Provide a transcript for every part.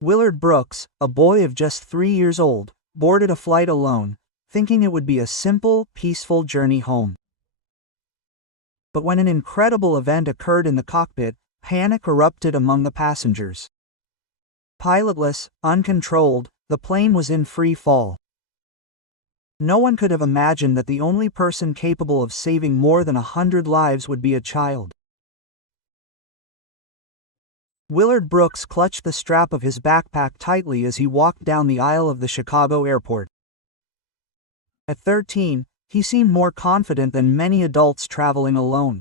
Willard Brooks, a boy of just 3 years old, boarded a flight alone, thinking it would be a simple, peaceful journey home. But when an incredible event occurred in the cockpit, panic erupted among the passengers. Pilotless, uncontrolled, the plane was in free fall. No one could have imagined that the only person capable of saving more than 100 lives would be a child. Willard Brooks clutched the strap of his backpack tightly as he walked down the aisle of the Chicago airport. At 13, he seemed more confident than many adults traveling alone.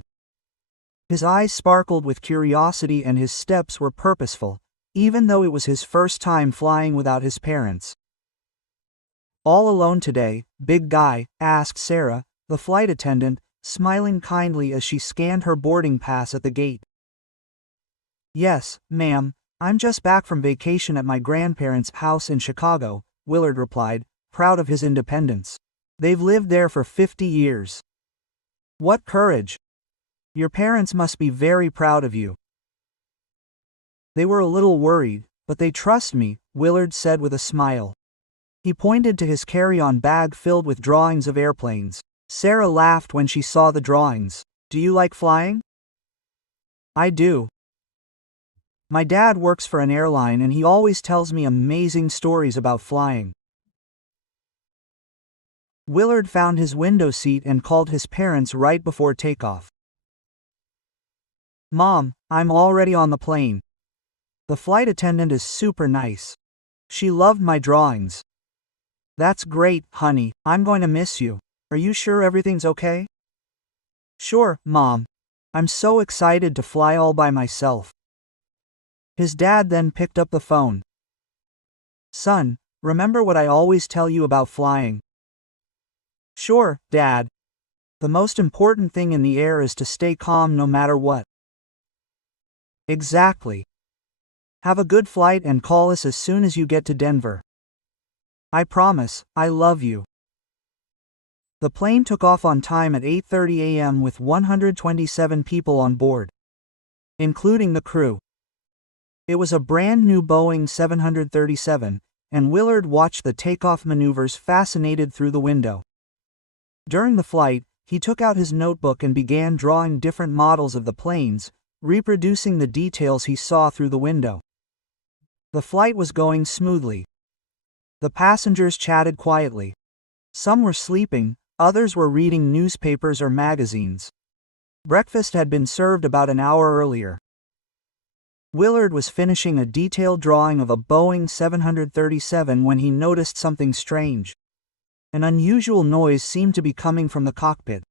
His eyes sparkled with curiosity and his steps were purposeful, even though it was his first time flying without his parents. "All alone today, big guy?" asked Sarah, the flight attendant, smiling kindly as she scanned her boarding pass at the gate. "Yes, ma'am, I'm just back from vacation at my grandparents' house in Chicago," Willard replied, proud of his independence. "They've lived there for 50 years. What courage! Your parents must be very proud of you." "They were a little worried, but they trust me," Willard said with a smile. He pointed to his carry-on bag filled with drawings of airplanes. Sarah laughed when she saw the drawings. "Do you like flying?" "I do. My dad works for an airline and he always tells me amazing stories about flying." Willard found his window seat and called his parents right before takeoff. "Mom, I'm already on the plane. The flight attendant is super nice. She loved my drawings." "That's great, honey. I'm going to miss you. Are you sure everything's okay?" "Sure, Mom. I'm so excited to fly all by myself." His dad then picked up the phone. "Son, remember what I always tell you about flying?" "Sure, Dad. The most important thing in the air is to stay calm no matter what." "Exactly. Have a good flight and call us as soon as you get to Denver." "I promise, I love you." The plane took off on time at 8:30 a.m. with 127 people on board, including the crew. It was a brand new Boeing 737, and Willard watched the takeoff maneuvers fascinated through the window. During the flight, he took out his notebook and began drawing different models of the planes, reproducing the details he saw through the window. The flight was going smoothly. The passengers chatted quietly. Some were sleeping, others were reading newspapers or magazines. Breakfast had been served about an hour earlier. Willard was finishing a detailed drawing of a Boeing 737 when he noticed something strange. An unusual noise seemed to be coming from the cockpit.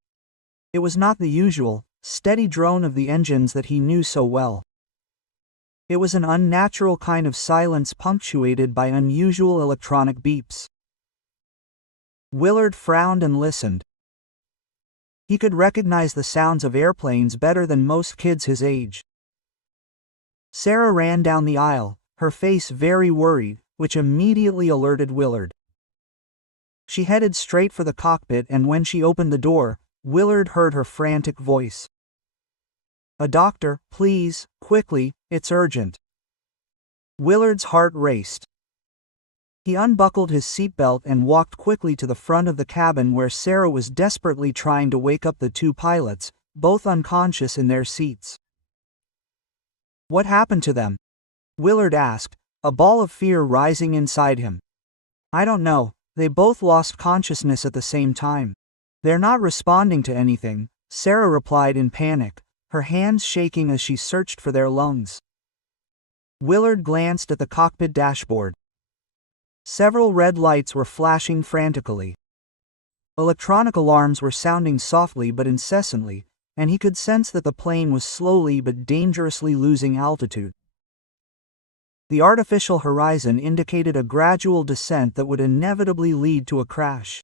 It was not the usual, steady drone of the engines that he knew so well. It was an unnatural kind of silence punctuated by unusual electronic beeps. Willard frowned and listened. He could recognize the sounds of airplanes better than most kids his age. Sarah ran down the aisle, her face very worried, which immediately alerted Willard. She headed straight for the cockpit and when she opened the door, Willard heard her frantic voice. "A doctor, please, quickly, it's urgent." Willard's heart raced. He unbuckled his seatbelt and walked quickly to the front of the cabin where Sarah was desperately trying to wake up the two pilots, both unconscious in their seats. "What happened to them?" Willard asked, a ball of fear rising inside him. "I don't know, they both lost consciousness at the same time. They're not responding to anything," Sarah replied in panic, her hands shaking as she searched for their lungs. Willard glanced at the cockpit dashboard. Several red lights were flashing frantically. Electronic alarms were sounding softly but incessantly, and he could sense that the plane was slowly but dangerously losing altitude. The artificial horizon indicated a gradual descent that would inevitably lead to a crash.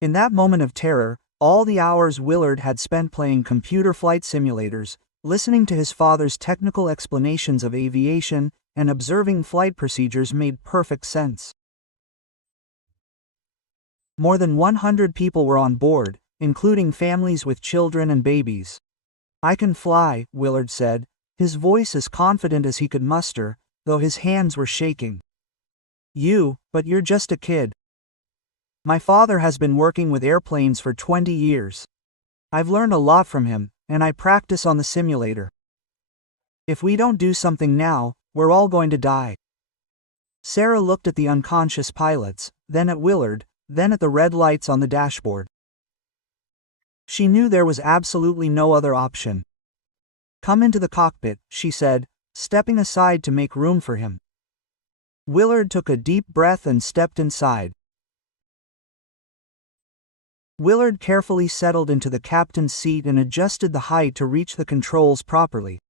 In that moment of terror, all the hours Willard had spent playing computer flight simulators, listening to his father's technical explanations of aviation, and observing flight procedures made perfect sense. More than 100 people were on board, including families with children and babies. "I can fly," Willard said, his voice as confident as he could muster, though his hands were shaking. But you're just a kid. My father has been working with airplanes for 20 years. I've learned a lot from him, and I practice on the simulator. If we don't do something now, we're all going to die. Sarah looked at the unconscious pilots, then at Willard, then at the red lights on the dashboard. She knew there was absolutely no other option. Come into the cockpit, she said, stepping aside to make room for him. Willard took a deep breath and stepped inside. Willard carefully settled into the captain's seat and adjusted the height to reach the controls properly.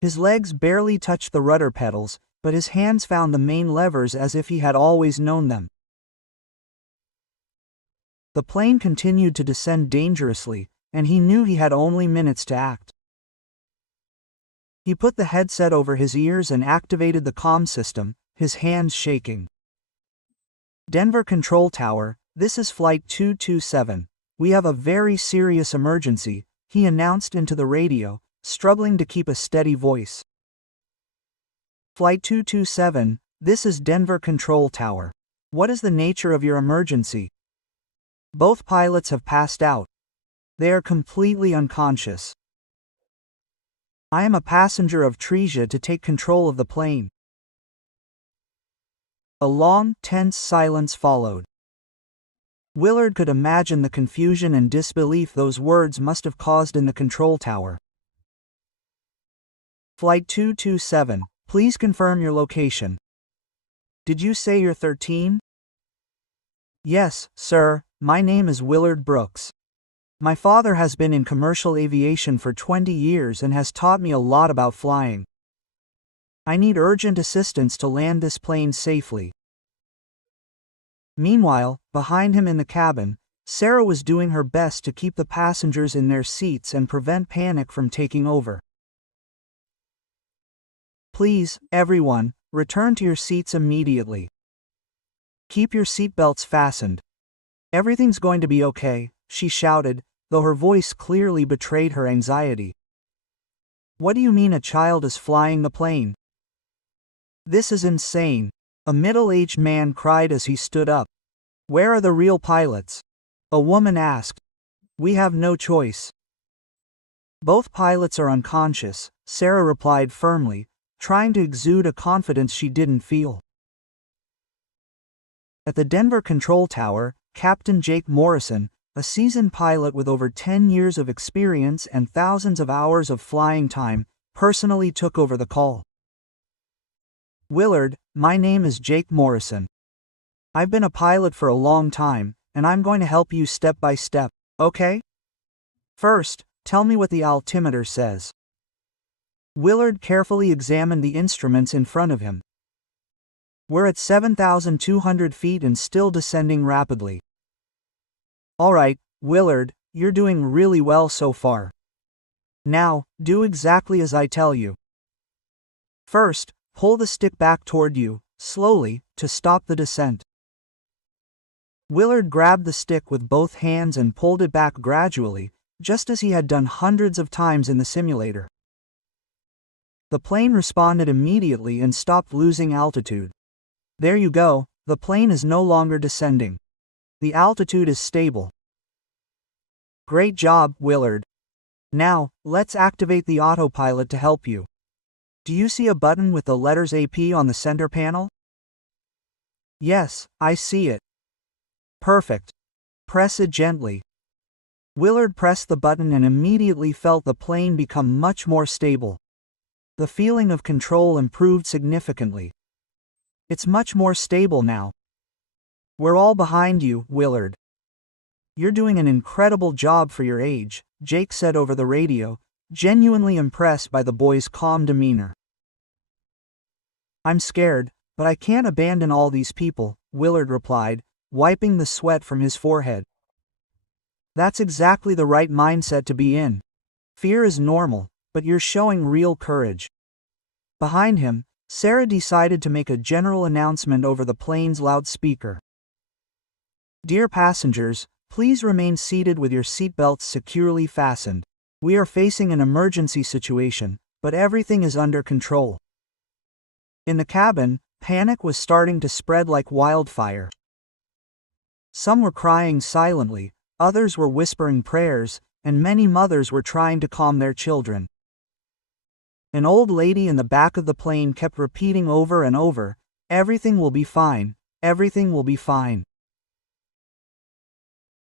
His legs barely touched the rudder pedals, but his hands found the main levers as if he had always known them. The plane continued to descend dangerously, and he knew he had only minutes to act. He put the headset over his ears and activated the comm system, his hands shaking. Denver Control Tower, this is Flight 227. We have a very serious emergency, he announced into the radio, struggling to keep a steady voice. Flight 227, this is Denver Control Tower. What is the nature of your emergency? Both pilots have passed out. They are completely unconscious. I am a passenger of Tresia to take control of the plane. A long, tense silence followed. Willard could imagine the confusion and disbelief those words must have caused in the control tower. Flight 227, please confirm your location. Did you say you're 13? Yes, sir, my name is Willard Brooks. My father has been in commercial aviation for 20 years and has taught me a lot about flying. I need urgent assistance to land this plane safely. Meanwhile, behind him in the cabin, Sarah was doing her best to keep the passengers in their seats and prevent panic from taking over. Please, everyone, return to your seats immediately. Keep your seatbelts fastened. Everything's going to be okay, she shouted, though her voice clearly betrayed her anxiety. What do you mean a child is flying the plane? This is insane, a middle-aged man cried as he stood up. Where are the real pilots? A woman asked. We have no choice. Both pilots are unconscious, Sarah replied firmly, trying to exude a confidence she didn't feel. At the Denver Control Tower, Captain Jake Morrison, a seasoned pilot with over 10 years of experience and thousands of hours of flying time, personally took over the call. Willard, my name is Jake Morrison. I've been a pilot for a long time, and I'm going to help you step by step, okay? First, tell me what the altimeter says. Willard carefully examined the instruments in front of him. We're at 7,200 feet and still descending rapidly. Alright, Willard, you're doing really well so far. Now, do exactly as I tell you. First, pull the stick back toward you, slowly, to stop the descent. Willard grabbed the stick with both hands and pulled it back gradually, just as he had done hundreds of times in the simulator. The plane responded immediately and stopped losing altitude. There you go, the plane is no longer descending. The altitude is stable. Great job, Willard. Now, let's activate the autopilot to help you. Do you see a button with the letters AP on the center panel? Yes, I see it. Perfect. Press it gently. Willard pressed the button and immediately felt the plane become much more stable. The feeling of control improved significantly. It's much more stable now. We're all behind you, Willard. You're doing an incredible job for your age, Jake said over the radio, genuinely impressed by the boy's calm demeanor. I'm scared, but I can't abandon all these people, Willard replied, wiping the sweat from his forehead. That's exactly the right mindset to be in. Fear is normal, but you're showing real courage. Behind him, Sarah decided to make a general announcement over the plane's loudspeaker. Dear passengers, please remain seated with your seatbelts securely fastened. We are facing an emergency situation, but everything is under control. In the cabin, panic was starting to spread like wildfire. Some were crying silently, others were whispering prayers, and many mothers were trying to calm their children. An old lady in the back of the plane kept repeating over and over, "Everything will be fine, everything will be fine."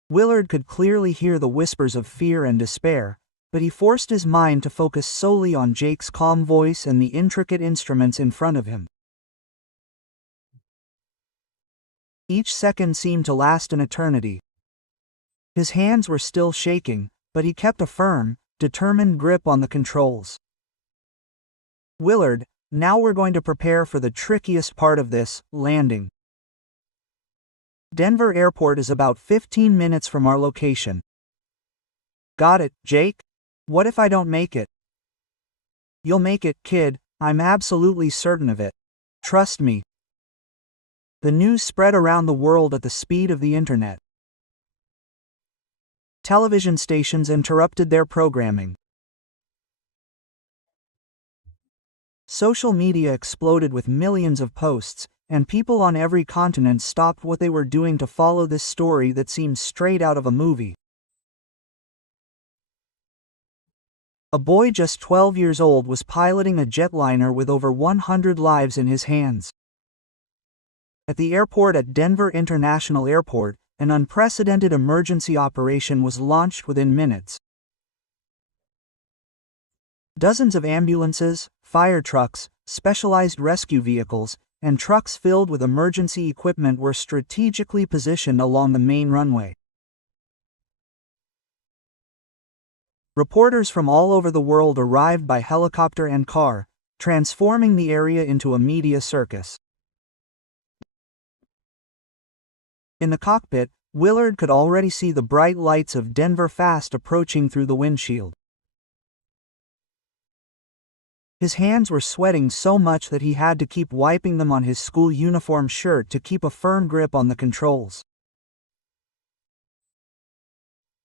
Willard could clearly hear the whispers of fear and despair, but he forced his mind to focus solely on Jake's calm voice and the intricate instruments in front of him. Each second seemed to last an eternity. His hands were still shaking, but he kept a firm, determined grip on the controls. "Willard, now we're going to prepare for the trickiest part of this, landing. Denver Airport is about 15 minutes from our location." "Got it, Jake? What if I don't make it?" "You'll make it, kid, I'm absolutely certain of it. Trust me." The news spread around the world at the speed of the internet. Television stations interrupted their programming. Social media exploded with millions of posts, and people on every continent stopped what they were doing to follow this story that seemed straight out of a movie. A boy just 12 years old was piloting a jetliner with over 100 lives in his hands. At the airport at Denver International Airport, an unprecedented emergency operation was launched within minutes. Dozens of ambulances, fire trucks, specialized rescue vehicles, and trucks filled with emergency equipment were strategically positioned along the main runway. Reporters from all over the world arrived by helicopter and car, transforming the area into a media circus. In the cockpit, Willard could already see the bright lights of Denver fast approaching through the windshield. His hands were sweating so much that he had to keep wiping them on his school uniform shirt to keep a firm grip on the controls.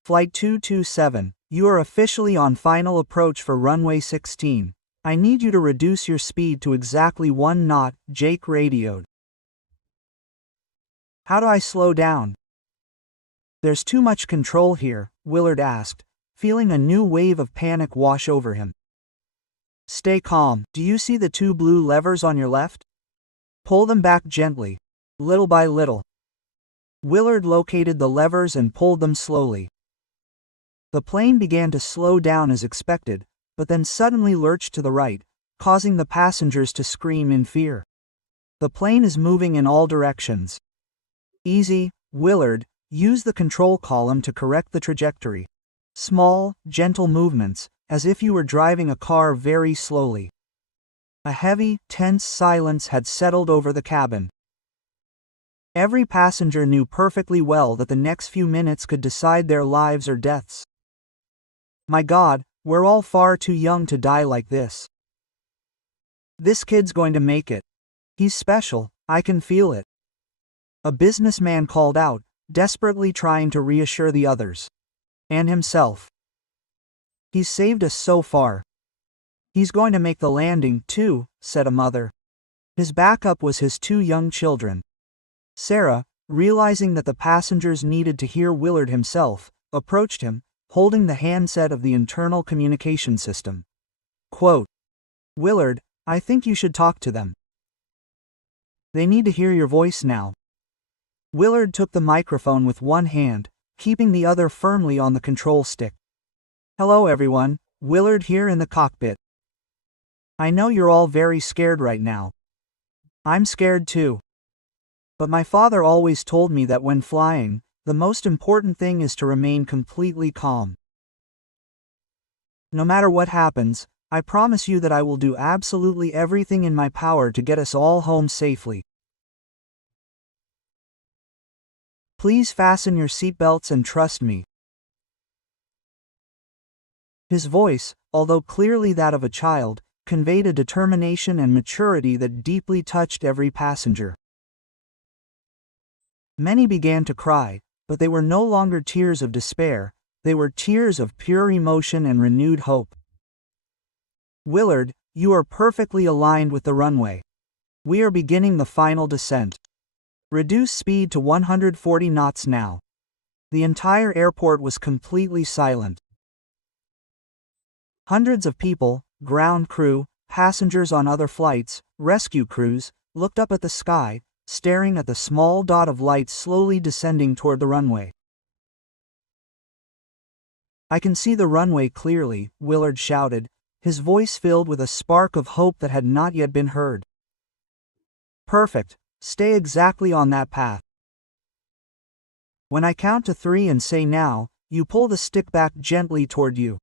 Flight 227, you are officially on final approach for runway 16. I need you to reduce your speed to exactly 1 knot, Jake radioed. How do I slow down? There's too much control here, Willard asked, feeling a new wave of panic wash over him. Stay calm. Do you see the 2 blue levers on your left? Pull them back gently, little by little. Willard located the levers and pulled them slowly. The plane began to slow down as expected, but then suddenly lurched to the right, causing the passengers to scream in fear. The plane is moving in all directions. Easy, Willard, use the control column to correct the trajectory. Small, gentle movements, as if you were driving a car very slowly. A heavy, tense silence had settled over the cabin. Every passenger knew perfectly well that the next few minutes could decide their lives or deaths. My God, we're all far too young to die like this. This kid's going to make it. He's special, I can feel it. A businessman called out, desperately trying to reassure the others. And himself. He's saved us so far. He's going to make the landing, too, said a mother. His backup was his 2 young children. Sarah, realizing that the passengers needed to hear Willard himself, approached him, holding the handset of the internal communication system. Quote, Willard, I think you should talk to them. They need to hear your voice now. Willard took the microphone with one hand, keeping the other firmly on the control stick. Hello everyone, Willard here in the cockpit. I know you're all very scared right now. I'm scared too. But my father always told me that when flying, the most important thing is to remain completely calm. No matter what happens, I promise you that I will do absolutely everything in my power to get us all home safely. Please fasten your seatbelts and trust me. His voice, although clearly that of a child, conveyed a determination and maturity that deeply touched every passenger. Many began to cry, but they were no longer tears of despair, They were tears of pure emotion and renewed hope. Willard, you are perfectly aligned with the runway. We are beginning the final descent. Reduce speed to 140 knots now. The entire airport was completely silent. Hundreds of people, ground crew, passengers on other flights, rescue crews, looked up at the sky, staring at the small dot of light slowly descending toward the runway. I can see the runway clearly, Willard shouted, his voice filled with a spark of hope that had not yet been heard. Perfect. Stay exactly on that path. When I count to 3 and say now, you pull the stick back gently toward you.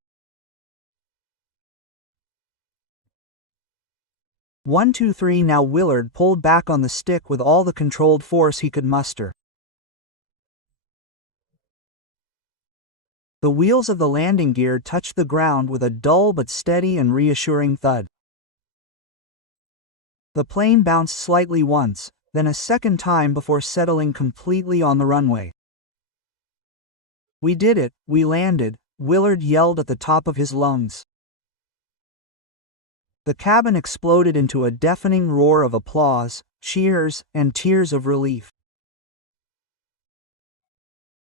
1, 2, 3. Now Willard pulled back on the stick with all the controlled force he could muster. The wheels of the landing gear touched the ground with a dull but steady and reassuring thud. The plane bounced slightly once, then a second time before settling completely on the runway. We did it, we landed, Willard yelled at the top of his lungs. The cabin exploded into a deafening roar of applause, cheers, and tears of relief.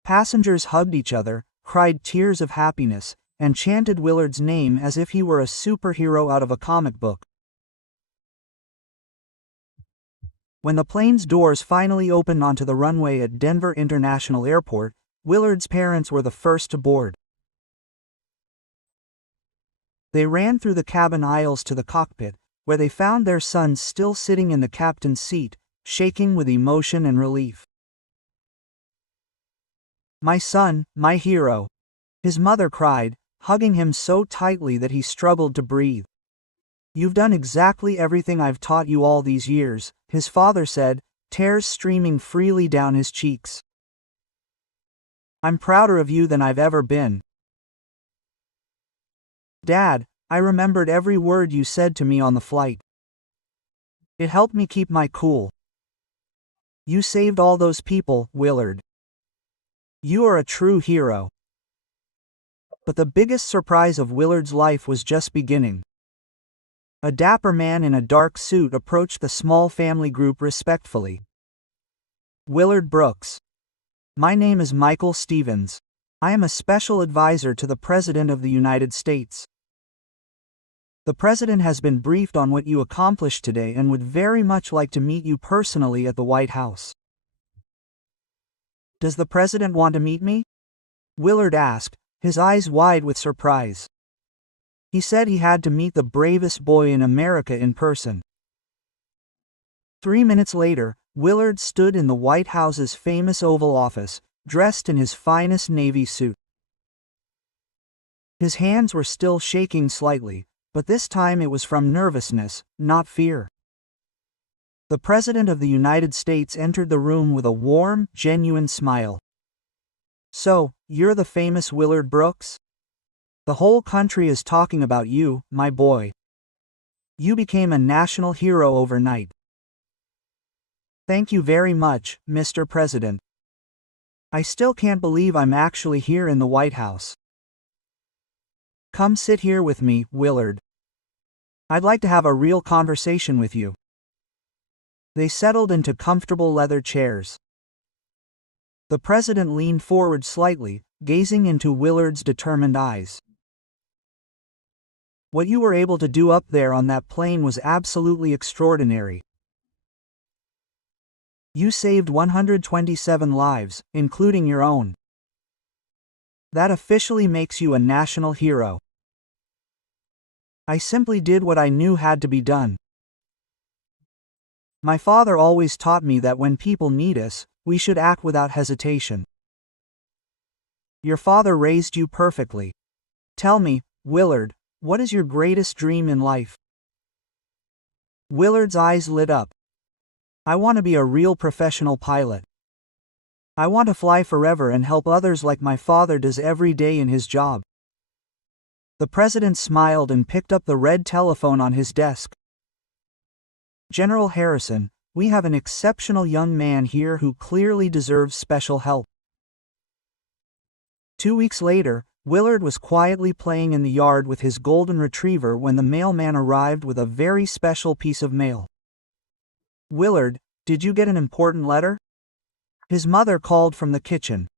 Passengers hugged each other, cried tears of happiness, and chanted Willard's name as if he were a superhero out of a comic book. When the plane's doors finally opened onto the runway at Denver International Airport, Willard's parents were the first to board. They ran through the cabin aisles to the cockpit, where they found their son still sitting in the captain's seat, shaking with emotion and relief. "My son, my hero," his mother cried, hugging him so tightly that he struggled to breathe. "You've done exactly everything I've taught you all these years," his father said, tears streaming freely down his cheeks. "I'm prouder of you than I've ever been. Dad, I remembered every word you said to me on the flight. It helped me keep my cool. You saved all those people, Willard. You are a true hero." But the biggest surprise of Willard's life was just beginning. A dapper man in a dark suit approached the small family group respectfully. "Willard Brooks. My name is Michael Stevens. I am a special advisor to the President of the United States. The President has been briefed on what you accomplished today and would very much like to meet you personally at the White House." "Does the President want to meet me?" Willard asked, his eyes wide with surprise. He said he had to meet the bravest boy in America in person. 3 minutes later, Willard stood in the White House's famous Oval Office, dressed in his finest navy suit. His hands were still shaking slightly, but this time it was from nervousness, not fear. The President of the United States entered the room with a warm, genuine smile. "So, you're the famous Willard Brooks? The whole country is talking about you, my boy. You became a national hero overnight. Thank you very much, Mr. President. I still can't believe I'm actually here in the White House. Come sit here with me, Willard. I'd like to have a real conversation with you." They settled into comfortable leather chairs. The President leaned forward slightly, gazing into Willard's determined eyes. "What you were able to do up there on that plane was absolutely extraordinary. You saved 127 lives, including your own. That officially makes you a national hero. I simply did what I knew had to be done. My father always taught me that when people need us, we should act without hesitation. Your father raised you perfectly. Tell me, Willard, what is your greatest dream in life?" Willard's eyes lit up. "I want to be a real professional pilot. I want to fly forever and help others like my father does every day in his job." The President smiled and picked up the red telephone on his desk. "General Harrison, we have an exceptional young man here who clearly deserves special help. 2 weeks later, Willard was quietly playing in the yard with his golden retriever when the mailman arrived with a very special piece of mail. "Willard, did you get an important letter?" his mother called from the kitchen.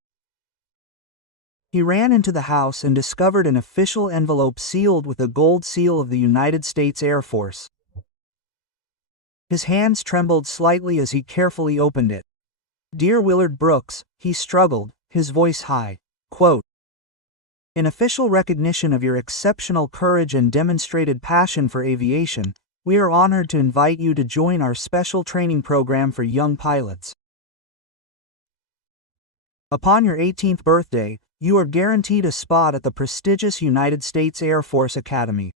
He ran into the house and discovered an official envelope sealed with a gold seal of the United States Air Force. His hands trembled slightly as he carefully opened it. "Dear Willard Brooks," he struggled, his voice high. Quote, "In official recognition of your exceptional courage and demonstrated passion for aviation, we are honored to invite you to join our special training program for young pilots. Upon your 18th birthday, you are guaranteed a spot at the prestigious United States Air Force Academy."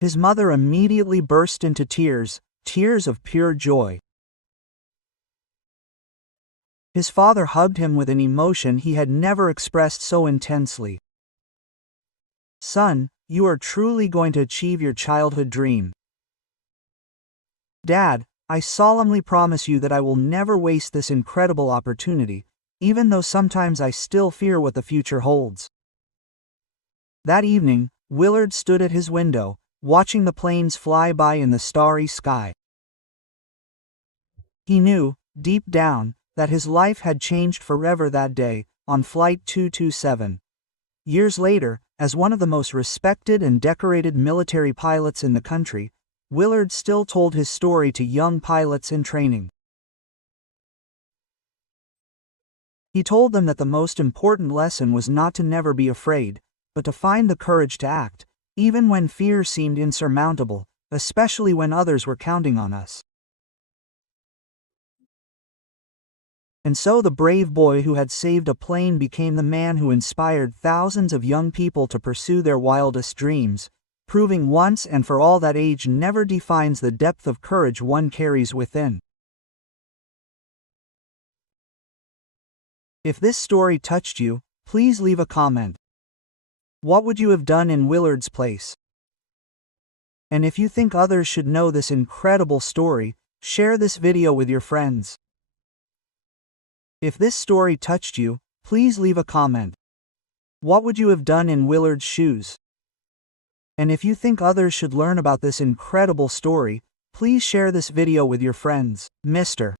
His mother immediately burst into tears, tears of pure joy. His father hugged him with an emotion he had never expressed so intensely. "Son, you are truly going to achieve your childhood dream. Dad, I solemnly promise you that I will never waste this incredible opportunity, even though sometimes I still fear what the future holds." That evening, Willard stood at his window, watching the planes fly by in the starry sky. He knew, deep down, that his life had changed forever that day, on Flight 227. Years later, as one of the most respected and decorated military pilots in the country, Willard still told his story to young pilots in training. He told them that the most important lesson was not to never be afraid, but to find the courage to act, even when fear seemed insurmountable, especially when others were counting on us. And so the brave boy who had saved a plane became the man who inspired thousands of young people to pursue their wildest dreams, proving once and for all that age never defines the depth of courage one carries within. If this story touched you, please leave a comment. What would you have done in Willard's place? And if you think others should know this incredible story, share this video with your friends. If this story touched you, please leave a comment. What would you have done in Willard's shoes? And if you think others should learn about this incredible story, please share this video with your friends. Mr.